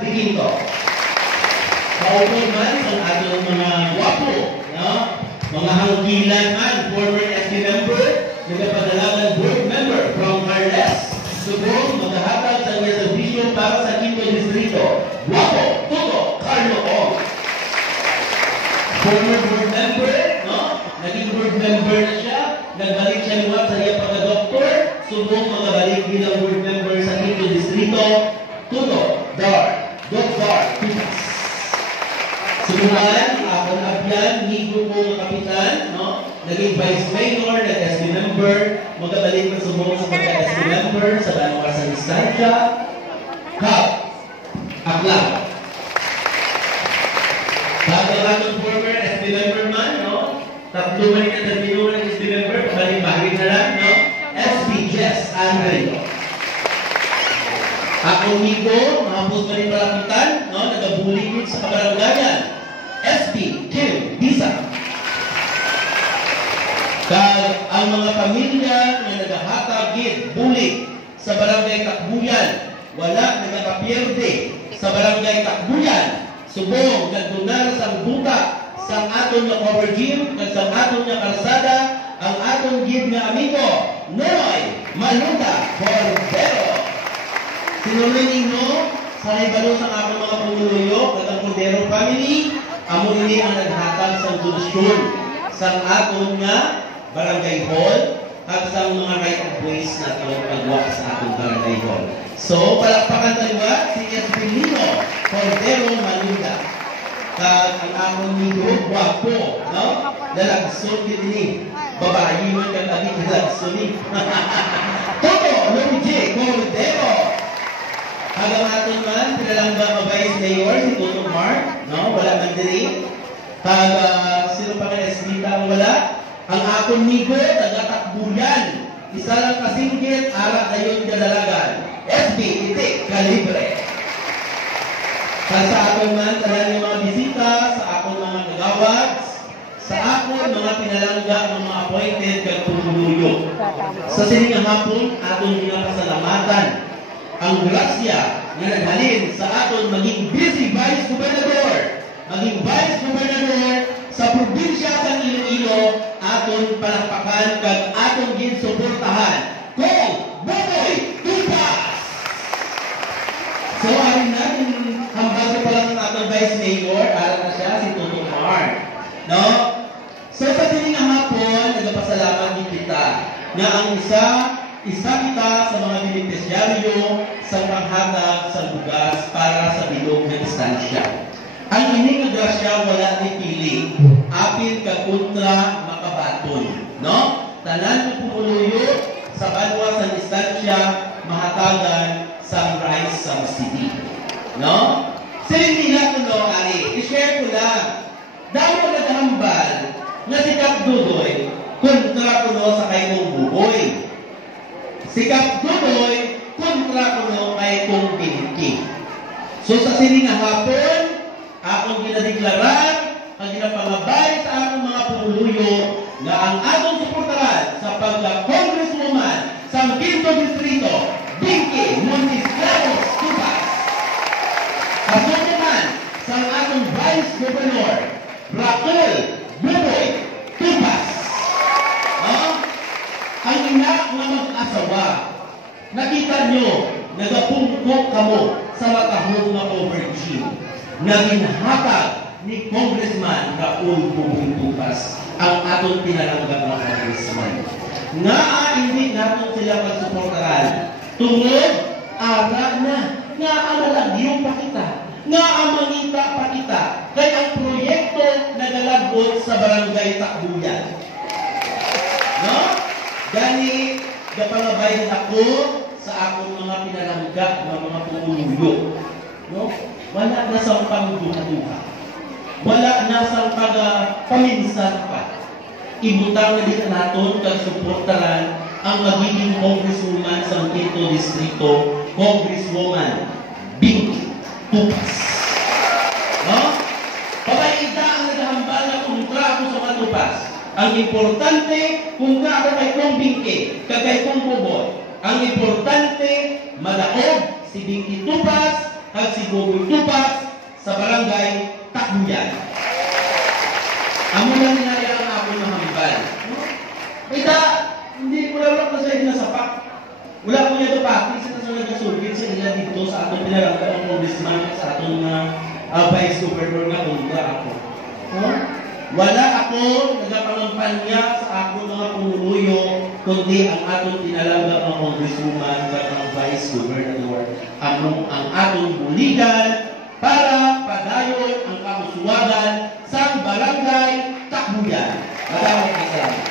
Riquito. Kaupo man ang atong mga guwapo, no? Mga hanggilan man, former SB member, nagapadalagan board member from Carles. Subong, maghahatag sa mga servisyo para sa 5th Distrito. Guwapo, Tuto, Carlo Ong. Former board member, no? Naging board member na siya. Nagbalik siya luwag sa iya pagka-doktor. Subong, magabalik bilang board member sa 5th Distrito. Tuto, Dr. Pitas. Sumuhan, akong abyan, higo ko kapitan, no? Naging vice mayor, nag-SB member, magabalik na subong sa pagka-SB member sa Banwar sa Distansya. Kap, Aklang. Bago atong former SB member man, no? Tatlo man yung termino ng SB member, pabalik-balik na lang, no? SB Jess Andre. Akong higo, mahapos pa rin palapitan, no? Nagabulig sa kabaranggayan. SB Kim Bisa. Kag ang mga pamilya na nagahatagid bulig sa barangay Takbuyan, wala nagakapierde sa barangay Takbuyan, subong nagdunar sa buta sa aton nga cover gym kag sa aton nga kalsada ang aton gid nga amigo Noy Maluta Cordero. Sinuloy ninyo sa ibalo sa akong mga pumuluyo kag ang Cordero family. Amo ini ang naghatag sa donasyon sa aton nga barangay hall at sa mga right of ways na itong pagwak sa atong barangay hall. So, palakpakan tayo si Espinino Cordero Manunda. Kag ang amon ni Guwapo, no? Dalagson din babae man kag agi dalagson ni. Toto Luigi Cordero. Hagang aton man, pinalangga mabayis mayor si Toto Mark, no? Wala man diri. Kag sino pa nga SB ang wala? Ang akong migo, taga-Takbuyan. Isa lang kasinggit, arak na yun kadalagan. SB, itik, kalibre. Sa akong man, talang yung mga bisita, sa akong mga nagawad, sa akong mga pinalangga, mga appointed, kag pumuluyo. Sa siningang hapon, atong ginapasalamatan ang grasya na naghalin sa aton maging busy Vice Gobernador, maging Vice Gobernador sa probinsya ng Iloilo, aton palakpakan kag aton ginsuportahan kung Boboy Tupas. So, arin natin hambal pa lang ng aton Vice Mayor, aral na siya si Toto Mark. No? So, sa siningang hapon, nagpasalamat din kita na ang isa kita sa mga benepisyaryo sa panghatag sa bugas para sa bilog ng istansya. Ang ining grasya wala ni pili. Apil ka kontra makabaton. No? Tanan mo pumuluyo sa Banwa sa istansya mahatagan sa rice sa city. No? Siling nila ko ari. I-share ko lang. Dahil ko naghambal na si Kap Dudoy kontra ko sa kay kong buboy. Si Kap Dudoy, kontra ko no kay kong Pinky. So sa sining hapon, akong ginadeklaran, ang ginapangabay sa akong mga pumuluyo na ang atong suportahan sa pagka-congresswoman sa 5th Distrito, Pinky Montislaros Tupas. Kasunod sa atong Vice Governor, Raquel Buboy Tupas. Ang ina nga mag-asawa, nakita nyo, nagapungkok kamo sa matahong nga overgym na ginhatag ni Congressman Raul Buboy Tupas ang atong pinalanggang mga congressman. Nga hindi natin sila magsuportaran. Tungod, ara na, nga amalagyo pa kita, nga amangita pa kita, kaya ang proyekto na nalagot sa barangay Takbuyan. No? Gani, gapangabayan ako sa akong mga pinalangga ng mga pumuluyo. No? Wala na sa pangduha-duha. Wala na sa paminsan pa. Ibutang na din natin kag suportaran ang magiging congresswoman sa 5th Distrito, Congresswoman Pinky Tupas. No? Pabayda ang naghahambal na kontra ako sa mga Tupas. Ang importante, kung na ako kay kong Pinky, kagay kong Boboy. Ang importante, madaog si Pinky Tupas kag si Boboy Tupas sa barangay Takbuyan. Amo lang ninaya ang ako ng hambal. Ita, hindi ko lang sa inyo nasapak. Wala ko niya pati sa nasunod na sulgit sa inyo dito sa atong pinarangka ng congressman sa atong vice governor nga kontra ako. Wala ako nagapangampanya sa ako mga pumuluyo kundi ang atong tinalaga ng congresswoman at ang vice governor ang atong buligan para padayon ang kauswagan sa barangay Takbuyan. Maraming salamat.